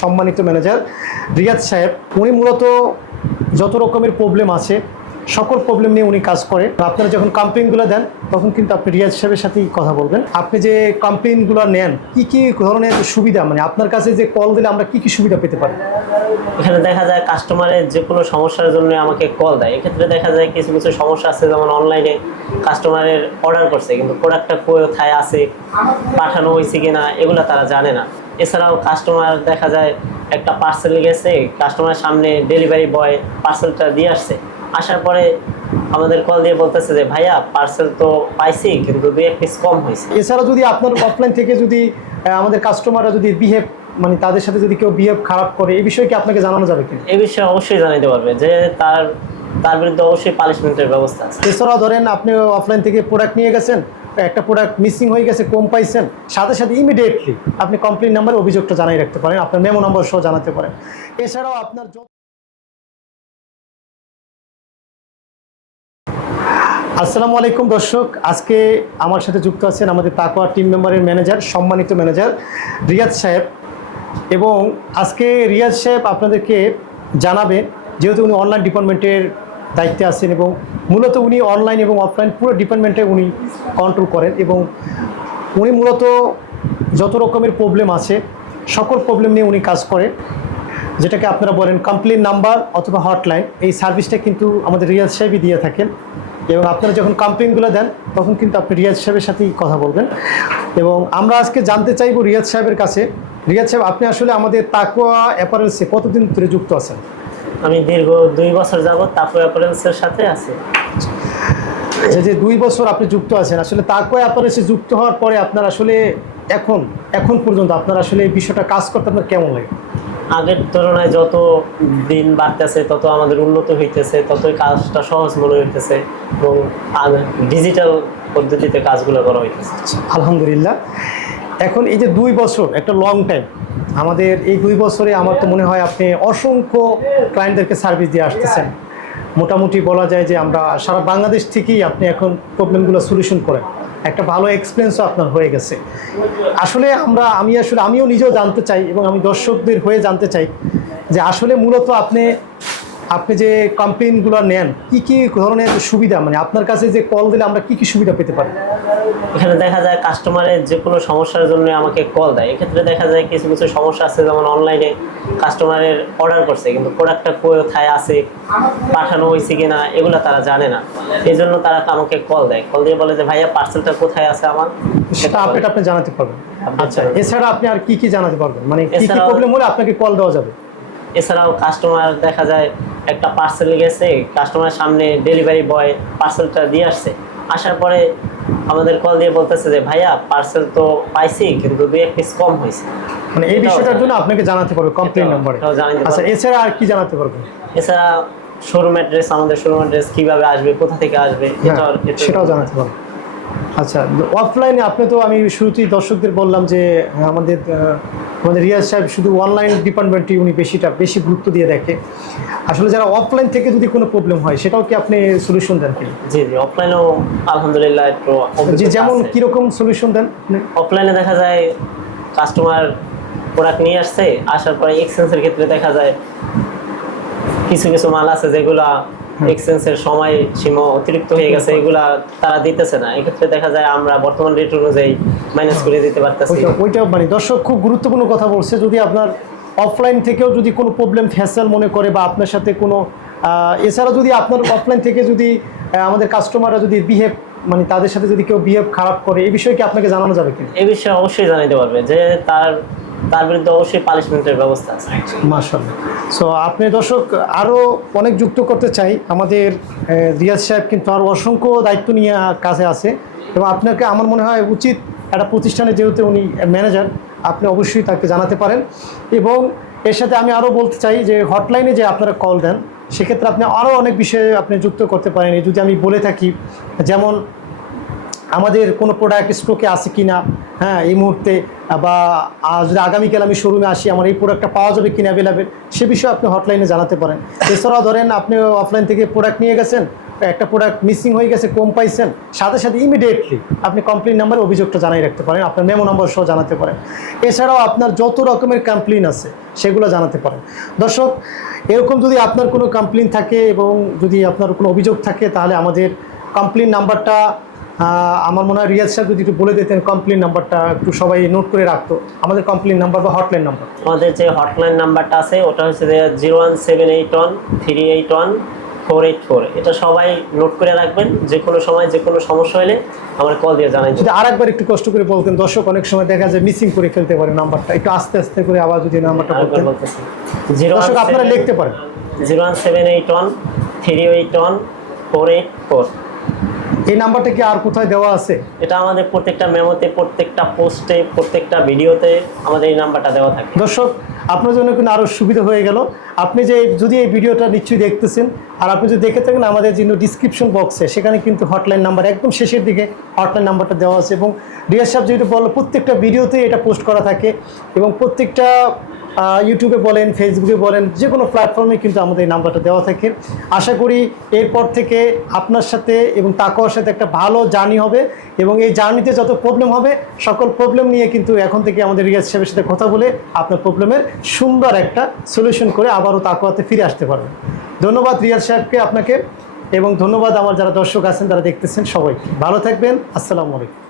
সম্মানিত ম্যানেজার রিয়াদ সাহেব, উনি মূলত যত রকমের প্রবলেম আছে, সকল প্রবলেম নিয়ে উনি কাজ করে। আপনারা যখন কমপ্লেনগুলো দেন, তখন কিন্তু আপনি রিয়াজ সাহেবের সাথেই কথা বলবেন। আপনি যে কমপ্লেনগুলো নেন, কি কি ধরনের সুবিধা মানে আপনার কাছে যে কল দিলে আমরা কি কি সুবিধা পেতে পারি? এখানে দেখা যায় কাস্টমারের যে কোনো সমস্যার জন্য আমাকে কল দেয়। এক্ষেত্রে দেখা যায় কিছু কিছু সমস্যা আছে, যেমন অনলাইনে কাস্টমারের অর্ডার করছে, কিন্তু প্রোডাক্টটা কোথায় আছে, পাঠানো হয়েছে কিনা, এগুলো তারা জানে না। এছাড়াও কাস্টমার দেখা যায় একটা পার্সেল গেছে কাস্টমারের সামনে ডেলিভারি বয় পার্সেলটা দিয়ে আসছে। আসার পরে আমাদের কল দিয়ে বলতেছে যে ভাইয়া পার্সেল তো পাইছি কিন্তু দুই এক পিস কম হয়েছে এছাড়া যদি আপনার অফলাইন থেকে যদি আমাদের কাস্টমাররা যদি বিহেভ মানে তাদের সাথে যদি কেউ বিহেভ খারাপ করে এই বিষয়ে কি আপনাকে জানানো যাবে কি এই বিষয়ে অবশ্যই জানাইতে পারবে যে তার তার বিরুদ্ধে অবশ্যই পানিশমেন্টের ব্যবস্থা আছে। এছাড়াও ধরেন আপনি অফলাইন থেকে প্রোডাক্ট নিয়ে গেছেন একটা প্রোডাক্ট মিসিং হয়ে গেছে, কম পাইছেন, সাথে সাথে ইমিডিয়েটলি আপনি কমপ্লেন নাম্বারে অভিযোগটা জানাই রাখতে পারেন, আপনার মেমো নাম্বার সহ জানাতে পারেন। এছাড়াও আপনার আসসালামু আলাইকুম দর্শক, আজকে আমার সাথে যুক্ত আছেন আমাদের তাকোয়া টিম মেম্বারের ম্যানেজার সম্মানিত ম্যানেজার রিয়াজ সাহেব। এবং আজকে রিয়াজ সাহেব আপনাদেরকে জানাবেন যেহেতু উনি অনলাইন ডিপার্টমেন্টের দায়িত্বে আছেন এবং মূলত উনি অনলাইন এবং অফলাইন পুরো ডিপার্টমেন্টে উনি কন্ট্রোল করেন এবং উনি মূলত যত রকমের প্রবলেম আছে, সকল প্রবলেম নিয়ে উনি কাজ করে, যেটাকে আপনারা বলেন কমপ্লেন নাম্বার অথবা হটলাইন এই সার্ভিসটা কিন্তু আমাদের রিয়াজ সাহেবই দিয়ে থাকেন এবং আপনারা যখন কমপ্লেনগুলো দেন, তখন কিন্তু আপনি রিয়াজ সাহেবের সাথেই কথা বলবেন। এবং আমরা আজকে জানতে চাইব রিয়াজ সাহেবের কাছে, রিয়াজ সাহেব, আপনি আসলে আমাদের তাকুয়া অ্যাপারেলসে কতদিন ধরে যুক্ত আছেন? আমি দীর্ঘ দুই বছর যাবত তাপো অ্যাপারেন্সের সাথে আছি। যে যে দুই বছর আপনি যুক্ত আছেন আসলে তাকুয়া অ্যাপারেলসে যুক্ত হওয়ার পরে আপনার আসলে এখন এখন পর্যন্ত আপনার আসলে এই বিষয়টা কাজ করতে আপনার কেমন লাগে? আগের তুলনায় যত দিন বাড়তেছে তত আমাদের উন্নত হইতেছে ততই কাজটা সহজ মনে হইতেছে এবং ডিজিটাল পদ্ধতিতে কাজগুলো করা হইতেছে। আলহামদুলিল্লাহ। এখন এই যে দুই বছর, একটা লং টাইম আমাদের এই দুই বছরে আমার তো মনে হয় আপনি অসংখ্য ক্লায়েন্টদেরকে সার্ভিস দিয়ে আসতেছেন। মোটামুটি বলা যায় যে আমরা সারা বাংলাদেশ থেকেই আপনি এখন প্রবলেমগুলো সলিউশন করেন। একটা ভালো এক্সপিরিয়েন্সও আপনার হয়ে গেছে। আসলে আমরা, আমি আসলে, আমিও নিজেও জানতে চাই এবং আমি দর্শকদের হয়ে জানতে চাই যে আসলে মূলত আপনি আপনি যে কমপ্লেনগুলো নেন কি কি ধরনের সুবিধা? মানে আপনার কাছে যে কল দিলে আমরা কি কি সুবিধা পেতে পারি? এখানে দেখা যায় কাস্টমারের যে কোনো সমস্যার জন্য আমাকে কল দেয়। এক্ষেত্রে দেখা যায় কিছু কিছু সমস্যা আছে যেমন অনলাইনে কাস্টমারের অর্ডার করছে কিন্তু প্রোডাক্টটা কোথায় আছে পাঠানো হয়েছে কিনা এগুলো তারা জানে না। এই জন্য তারা আমাকে কল দেয়। কল দিয়ে বলে যে ভাইয়া পার্সেলটা কোথায় আছে আমার? সেটা আপডেট আপনি জানাতে পারবেন। আচ্ছা এছাড়া আপনি আর কি কি জানাতে পারবেন? মানে কি কি প্রবলেম হলে আপনাকে কল দেওয়া যাবে? এছাড়াও কাস্টমার দেখা যায় একটা পার্সেল গেছে কাস্টমারের সামনে ডেলিভারি বয় পার্সেলটা দিয়ে আসছে। আসার পরে আমাদের কল দিয়ে বলতেছে যে ভাইয়া পার্সেল তো পাইছি কিন্তু দুই এক পিস কম হয়েছে। মানে এই বিষয়টার জন্য আপনাকে জানাতে পারবে কমপ্লেন নাম্বারে আচ্ছা এছাড়া আর কি জানাতে পারবে? এছাড়া শোরুম অ্যাড্রেস আমাদের শোরুম অ্যাড্রেস কীভাবে আসবে কোথা থেকে আসবে হ্যাঁ সেটাও জানাতে পারবেন আচ্ছা অফলাইনে আপনি তো আমি শুরুতেই দর্শকদের বললাম যে আমাদের আমাদের রিয়াজ সাহেব শুধু অনলাইন ডিপার্টমেন্টই উনি বেশিটা বেশি গুরুত্ব দিয়ে দেখে। আসলে যারা অফলাইন থেকে যদি কোনো প্রবলেম হয় সেটাও কি আপনি সলিউশন দেন কি জি জি অফলাইনেও আলহামদুলিল্লাহ একটু যে যেমন কীরকম সলিউশন দেন অফলাইনে দেখা যায় কাস্টমার প্রোডাক্ট নিয়ে আসছে আসার পরে এক্সচেঞ্জের ক্ষেত্রে দেখা যায় কিছু কিছু মাল আছে যেগুলা এক্সচেঞ্জের সময় সীমা অতিরিক্ত হয়ে গেছে এগুলা তারা দিতেছে না। এক্ষেত্রে দেখা যায় আমরা বর্তমান রেট অনুযায়ী মাইনাস করে দিতে পারতেছি। ওইটা মানে দর্শক খুব গুরুত্বপূর্ণ কথা বলছে যদি আপনার অফলাইন থেকেও যদি কোনো প্রবলেম ফ্যাসাল মনে করে বা আপনার সাথে কোনো এছাড়া যদি আপনার অফলাইন থেকে যদি আমাদের কাস্টমাররা যদি বিহেভ মানে তাদের সাথে যদি কেউ বিহেভ খারাপ করে এই বিষয়ে কি আপনাকে জানানো যাবে কি এই বিষয়ে অবশ্যই জানাতে পারবে যে তার তার বিরুদ্ধে অবশ্যই পানিশমেন্টের ব্যবস্থা আছে। মার্শাল্লাহ সো আপনি দর্শক আরও অনেক যুক্ত করতে চাই। আমাদের রিয়াজ সাহেব কিন্তু আরও অসংখ্য দায়িত্ব নিয়ে কাছে আছে। এবং আপনাকে আমার মনে হয় উচিত একটা প্রতিষ্ঠানে যেহেতু উনি ম্যানেজার আপনি অবশ্যই তাকে জানাতে পারেন। এবং এর সাথে আমি আরও বলতে চাই যে হটলাইনে যে আপনারা কল দেন, সেক্ষেত্রে আপনি আরও অনেক বিষয়ে আপনি যুক্ত করতে পারেন। যদি আমি বলে থাকি, যেমন আমাদের কোনো প্রোডাক্ট স্টকে আছে কি না হ্যাঁ এই মুহূর্তে বা যদি আগামীকাল আমি শোরুমে আসি, আমার এই প্রোডাক্টটা পাওয়া যাবে কিনা অ্যাভেলেবেল সে বিষয়ে আপনি হটলাইনে জানাতে পারেন। এছাড়াও ধরেন, আপনি অফলাইন থেকে প্রোডাক্ট নিয়ে গেছেন, একটা প্রোডাক্ট মিসিং হয়ে গেছে, কম পাইছেন, সাথে সাথে ইমিডিয়েটলি আপনি কমপ্লেন নাম্বারে অভিযোগটা জানাই রাখতে পারেন, আপনার মেমো নম্বর সহ জানাতে পারেন। এছাড়াও আপনার যত রকমের কমপ্লেন আছে, সেগুলো জানাতে পারেন। দর্শক, এরকম যদি আপনার কোনো কমপ্লেন থাকে এবং যদি আপনার কোনো অভিযোগ থাকে, তাহলে আমাদের কমপ্লেন নাম্বারটা আমার মনে হয় রিয়াজ সাহেব যদি একটু বলে দিতেন কমপ্লেন নাম্বারটা একটু সবাই নোট করে রাখতো। আমাদের কমপ্লেন নাম্বার বা হটলাইন নাম্বার আমাদের যে হটলাইন নাম্বারটা আছে ওটা হচ্ছে zero one seven eight one three eight one four eight four এটা সবাই নোট করে রাখবেন যে কোনো সময় যে কোনো সমস্যা হলে আমার কল দিয়ে জানাই যদি আরেকবার একটু কষ্ট করে বলতেন দর্শক অনেক সময় দেখা যায় মিসিং করে ফেলতে পারে নাম্বারটা একটু আস্তে আস্তে করে আবার যদি নাম্বারটা বলতেন। জিরো দর্শক আপনারা লিখতে পারেন। Zero one seven eight one three eight one four eight four এই নাম্বারটা কি আর কোথায় দেওয়া আছে? এটা আমাদের প্রত্যেকটা মেমোতে প্রত্যেকটা পোস্টে প্রত্যেকটা ভিডিওতে আমাদের এই নাম্বারটা দেওয়া থাকে। দর্শক আপনার জন্য কিন্তু আরও সুবিধা হয়ে গেল। আপনি যে যদি এই ভিডিওটা নিশ্চয়ই দেখতেছেন, আর আপনি যদি দেখে থাকেন আমাদের জন্য ডিসক্রিপশন বক্সে সেখানে কিন্তু হটলাইন নাম্বার একদম শেষের দিকে হটলাইন নাম্বারটা দেওয়া আছে এবং রিয়াজ সাহেব যেহেতু বলল প্রত্যেকটা ভিডিওতে এটা পোস্ট করা থাকে এবং প্রত্যেকটা ইউটিউবে বলেন ফেসবুকে বলেন, যে কোনো প্ল্যাটফর্মে কিন্তু আমাদের এই নাম্বারটা দেওয়া থাকে। আশা করি এরপর থেকে আপনার সাথে এবং তাকওয়ার সাথে একটা ভালো জার্নি হবে এবং এই জার্নিতে যত প্রবলেম হবে, সকল প্রবলেম নিয়ে কিন্তু এখন থেকে আমাদের রিয়াজ সাহেবের সাথে কথা বলে আপনার প্রবলেমের সুন্দর একটা সলিউশন করে আবারও তাকুয়াতে ফিরে আসতে পারবেন ধন্যবাদ রিয়াজ সাহেবকে আপনাকে এবং ধন্যবাদ আমার যারা দর্শক আছেন তারা দেখতেছেন সবাইকে। ভালো থাকবেন, আসসালামু আলাইকুম।